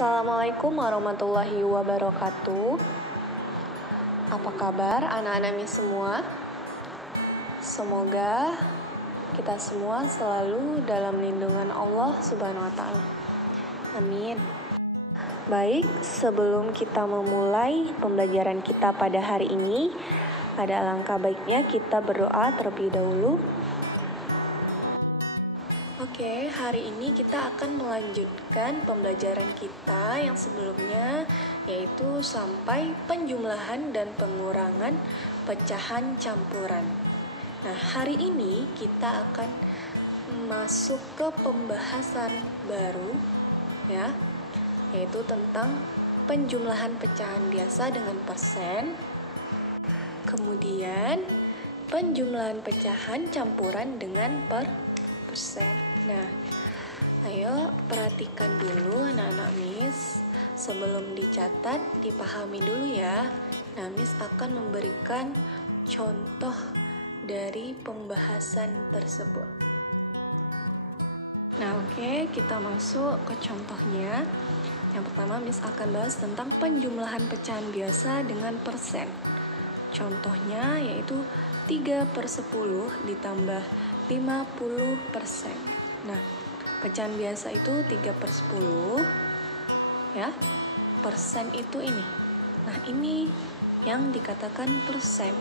Assalamualaikum warahmatullahi wabarakatuh. Apa kabar anak-anak Miss semua? Semoga kita semua selalu dalam lindungan Allah Subhanahu wa Ta'ala. Amin. Baik, sebelum kita memulai pembelajaran kita pada hari ini, ada alangkah baiknya kita berdoa terlebih dahulu. Oke, hari ini kita akan melanjutkan pembelajaran kita yang sebelumnya, yaitu sampai penjumlahan dan pengurangan pecahan campuran. Nah, hari ini kita akan masuk ke pembahasan baru, ya, yaitu tentang penjumlahan pecahan biasa dengan persen, kemudian penjumlahan pecahan campuran dengan persen. Nah, ayo perhatikan dulu anak-anak Miss. Sebelum dicatat, dipahami dulu ya. Nah, Miss akan memberikan contoh dari pembahasan tersebut. Nah, oke, kita masuk ke contohnya. Yang pertama, Miss akan bahas tentang penjumlahan pecahan biasa dengan persen. Contohnya yaitu 3/10 ditambah 50%. Nah, pecahan biasa itu 3/10, ya. Persen itu ini. Nah, ini yang dikatakan persen.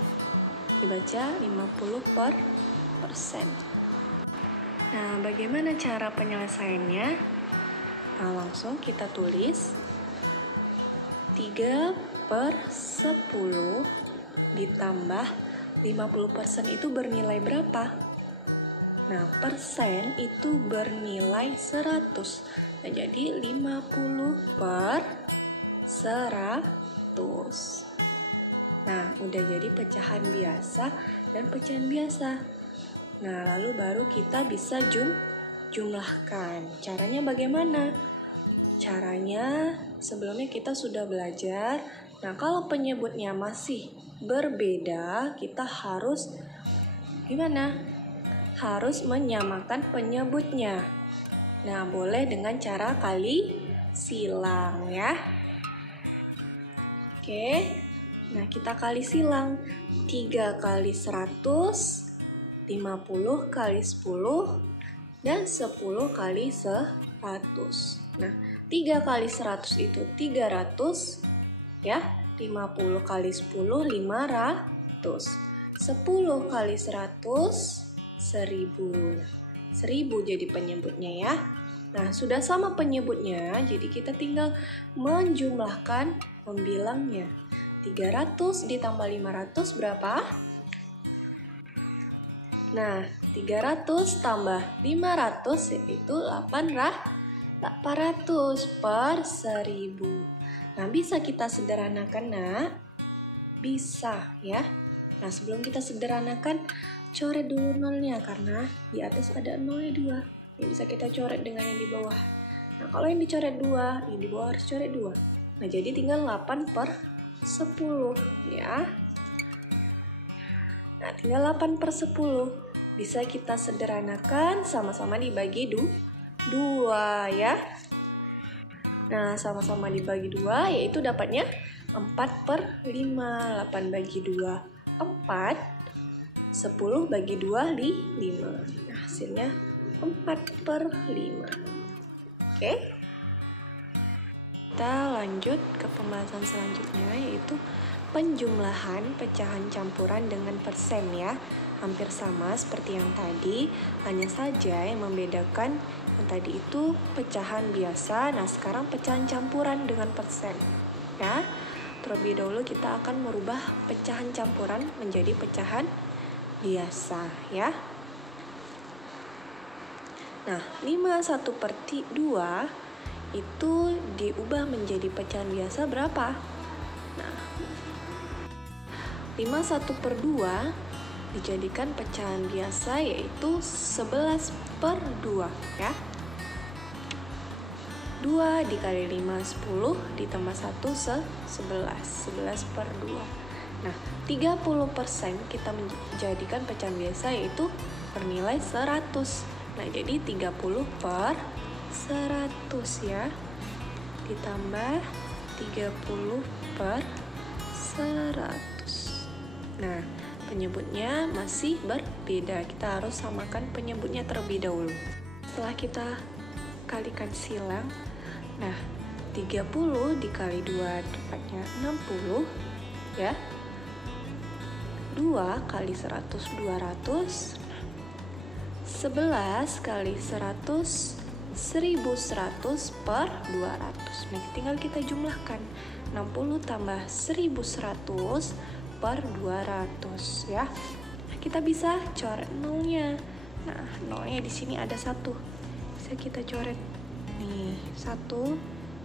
Dibaca 50%. Nah, bagaimana cara penyelesaiannya? Nah, langsung kita tulis 3/10 ditambah 50% itu bernilai berapa? Nah, persen itu bernilai 100. Nah, jadi 50/100. Nah, udah jadi pecahan biasa dan pecahan biasa. Nah, lalu baru kita bisa jumlahkan. Caranya bagaimana? Caranya sebelumnya kita sudah belajar. Nah, kalau penyebutnya masih berbeda, kita harus gimana? Harus menyamakan penyebutnya. Nah, boleh dengan cara kali silang ya. Oke. Nah, kita kali silang. 3 kali 100, 50 kali 10, dan 10 kali 100. Nah, 3 kali 100 itu 300 ya. 50 kali 10 500. 10 kali 100 1000 jadi penyebutnya ya. Nah, sudah sama penyebutnya, jadi kita tinggal menjumlahkan pembilangnya. 300 ditambah 500 berapa? Nah, 300 tambah 500 yaitu 800 per 1000. Nah, bisa kita sederhanakan, nak? Bisa ya. Nah, sebelum kita sederhanakan, coret dulu nolnya karena di atas ada nolnya 2. Yang bisa kita coret dengan yang di bawah. Nah, kalau yang dicoret 2, yang di bawah harus coret 2. Nah, jadi tinggal 8/10 ya. Nah, tinggal 8/10. Bisa kita sederhanakan sama-sama dibagi 2 ya. Nah, sama-sama dibagi 2 yaitu dapatnya 4/5. 8 bagi 2 4. 10 bagi 2 5. Nah, hasilnya 4/5. Oke. Kita lanjut ke pembahasan selanjutnya, yaitu penjumlahan pecahan campuran dengan persen ya. Hampir sama seperti yang tadi, hanya saja yang membedakan yang tadi itu pecahan biasa, nah sekarang pecahan campuran dengan persen ya. Terlebih dahulu kita akan merubah pecahan campuran menjadi pecahan biasa ya. Nah, 51/2 itu diubah menjadi pecahan biasa berapa? Nah, 51/2 dijadikan pecahan biasa yaitu 11/2 ya. 2 dikali 5 10 ditambah 1 11. 11/2. Nah, 30% kita menjadikan pecahan biasa yaitu bernilai 100. Nah, jadi 30/100 ya. ditambah 30 per 100. Nah, penyebutnya masih berbeda. Kita harus samakan penyebutnya terlebih dahulu. Setelah kita kalikan silang, nah 30 dikali 2 dapatnya 60 ya. 2 kali 100 200. 11 kali 100 1100 per 200. Nah, tinggal kita jumlahkan. 60 tambah 1100 per 200 ya. Nah, kita bisa coret nolnya. Nah, nolnya di sini ada 1. Bisa kita coret nih 1.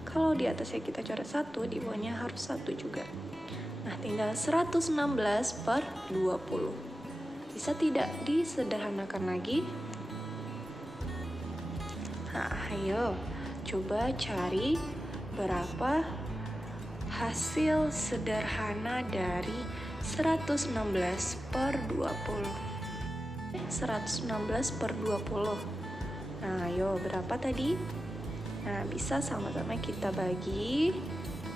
Kalau di atasnya kita coret 1, di bawahnya harus 1 juga. Nah, tinggal 116 per 20. Bisa tidak disederhanakan lagi? Nah, ayo coba cari berapa hasil sederhana dari 116 per 20. 116 per 20. Nah, ayo berapa tadi? Nah, bisa sama-sama kita bagi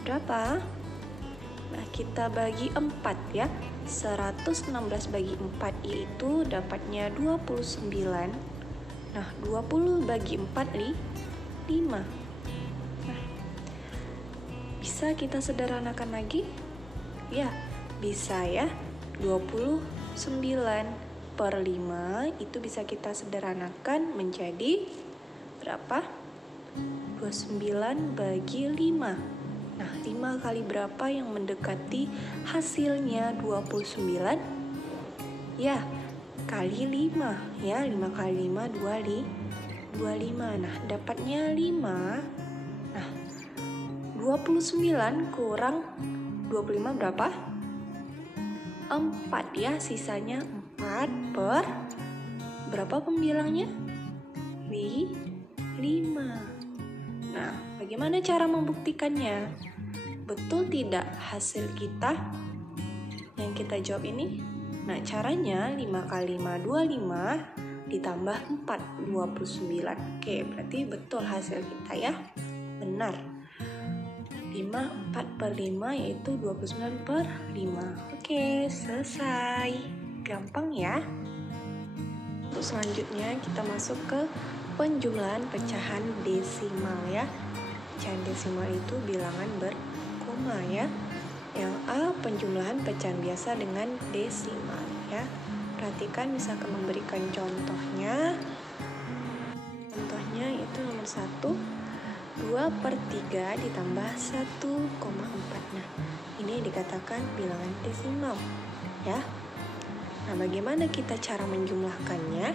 berapa? Nah, kita bagi 4 ya. 116 bagi 4 yaitu dapatnya 29. Nah, 20 bagi 4 5. Nah, bisa kita sederhanakan lagi? Ya, bisa ya. 29 per 5 itu bisa kita sederhanakan menjadi berapa? 29 bagi 5. Nah, 5 kali berapa yang mendekati hasilnya 29? Ya, kali 5 ya. 5 kali 5 25. Nah, dapatnya 5. Nah, 29 kurang 25 berapa? 4 ya. Sisanya 4 per berapa pembilangnya? 5. Nah, bagaimana cara membuktikannya? Betul tidak hasil kita yang kita jawab ini? Nah, caranya 5 kali 5 25 ditambah 4 29. Oke, berarti betul hasil kita ya. Benar. 5 4 per 5 yaitu 29 per 5. Oke, selesai. Gampang ya. Untuk selanjutnya kita masuk ke penjumlahan pecahan desimal ya. Pecahan desimal itu bilangan berkoma ya. Yang A, penjumlahan pecahan biasa dengan desimal ya. Perhatikan, misalkan memberikan contohnya. Contohnya itu nomor 1, 2/3 ditambah 1,4. Nah, ini dikatakan bilangan desimal ya. Nah, bagaimana kita cara menjumlahkannya?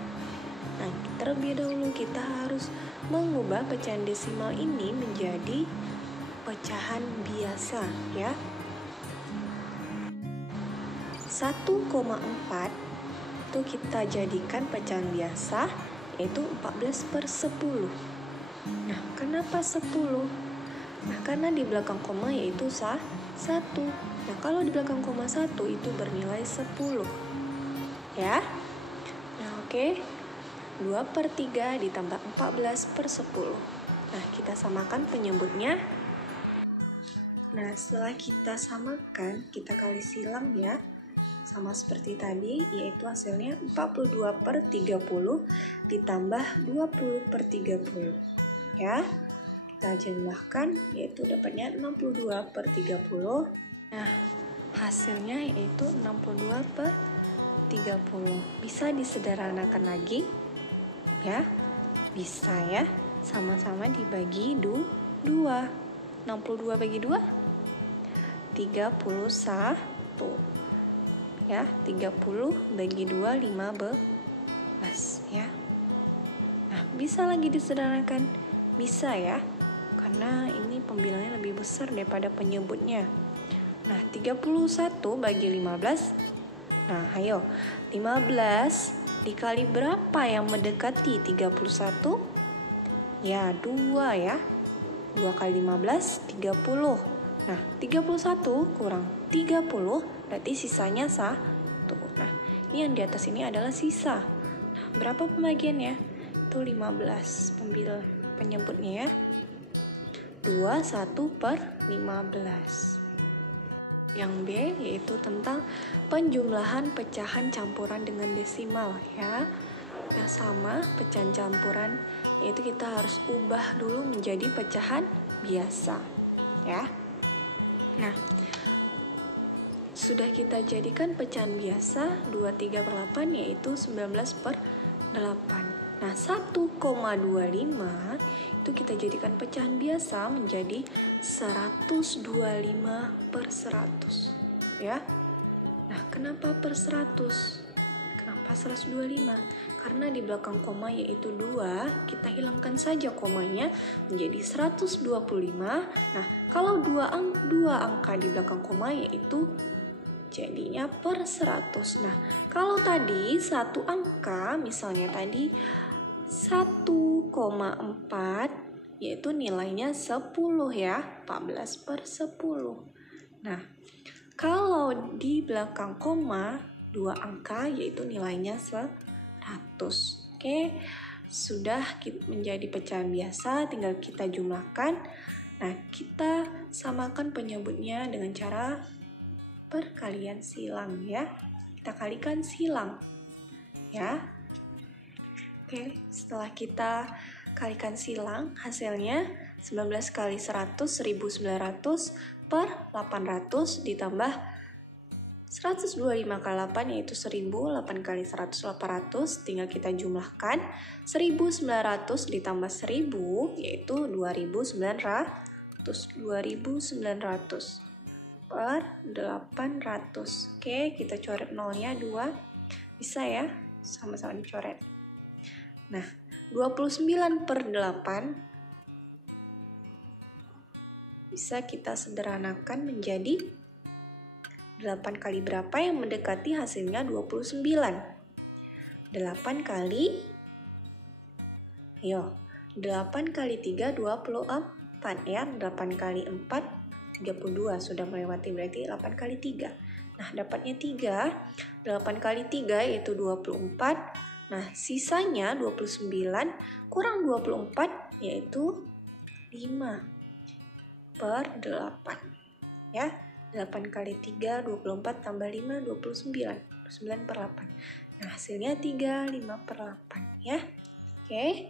Nah, terlebih dahulu kita harus mengubah pecahan desimal ini menjadi pecahan biasa ya. 1,4 itu kita jadikan pecahan biasa, yaitu 14/10. Nah, kenapa 10? Nah, karena di belakang koma yaitu 1. Nah, kalau di belakang koma 1 itu bernilai 10 ya. Nah, oke. 2/3 ditambah 14/10. Nah, kita samakan penyebutnya. Nah, setelah kita samakan, kita kali silang ya. Sama seperti tadi, yaitu hasilnya 42/30 ditambah 20/30. Ya, kita jumlahkan, yaitu dapatnya 62/30. Nah, hasilnya yaitu 62/30. Bisa disederhanakan lagi? Ya, bisa ya. Sama-sama dibagi 2. 62 bagi 2? 31. Ya, 30 bagi 2 15 ya. Nah, bisa lagi disederhanakan? Bisa ya. Karena ini pembilangnya lebih besar daripada penyebutnya. Nah, 31 bagi 15. Nah, ayo. 15 dikali berapa yang mendekati 31? Ya, 2 ya. 2 kali 15, 30. Nah, 31 kurang 30, berarti sisanya 1. Nah, ini yang di atas ini adalah sisa. Nah, berapa pembagiannya? Itu 15 penyebutnya ya. 21/15. Yang B yaitu tentang penjumlahan pecahan campuran dengan desimal ya. Yang sama pecahan campuran yaitu kita harus ubah dulu menjadi pecahan biasa ya. Nah, sudah kita jadikan pecahan biasa 23/8 yaitu 19/8. Nah, 1,25 itu kita jadikan pecahan biasa menjadi 125/100 ya. Nah, kenapa per 100? Kenapa 125? Karena di belakang koma yaitu 2, kita hilangkan saja komanya menjadi 125. Nah, kalau dua angka di belakang koma yaitu jadinya per 100. Nah, kalau tadi satu angka, misalnya tadi 1,4, yaitu nilainya 10 ya, 14/10. Nah, kalau di belakang koma, 2 angka yaitu nilainya 100. Oke, sudah menjadi pecahan biasa, tinggal kita jumlahkan. Nah, kita samakan penyebutnya dengan cara perkalian silang ya. Kita kalikan silang ya. Oke, setelah kita kalikan silang, hasilnya 19 kali 100, 1900 per 800 ditambah 125 kali 8 yaitu 1000, 8 kali 100, 800, tinggal kita jumlahkan. 1900 ditambah 1000 yaitu 2900, 2900 per 800. Oke, kita coret nolnya 2. Bisa ya? Sama-sama dicoret. Nah, 29/8 bisa kita sederhanakan menjadi 8 kali berapa yang mendekati hasilnya 29. 8 kali 8 kali 3 24 ya. 8 kali 4 32, sudah melewati berarti 8 kali 3. Nah, dapatnya 3. 8 kali 3 yaitu 24. Nah, sisanya 29 kurang 24 yaitu 5/8 ya. 8 kali 3 24 tambah 5 29, 9/8. Nah, hasilnya 3, 5/8 ya. Oke.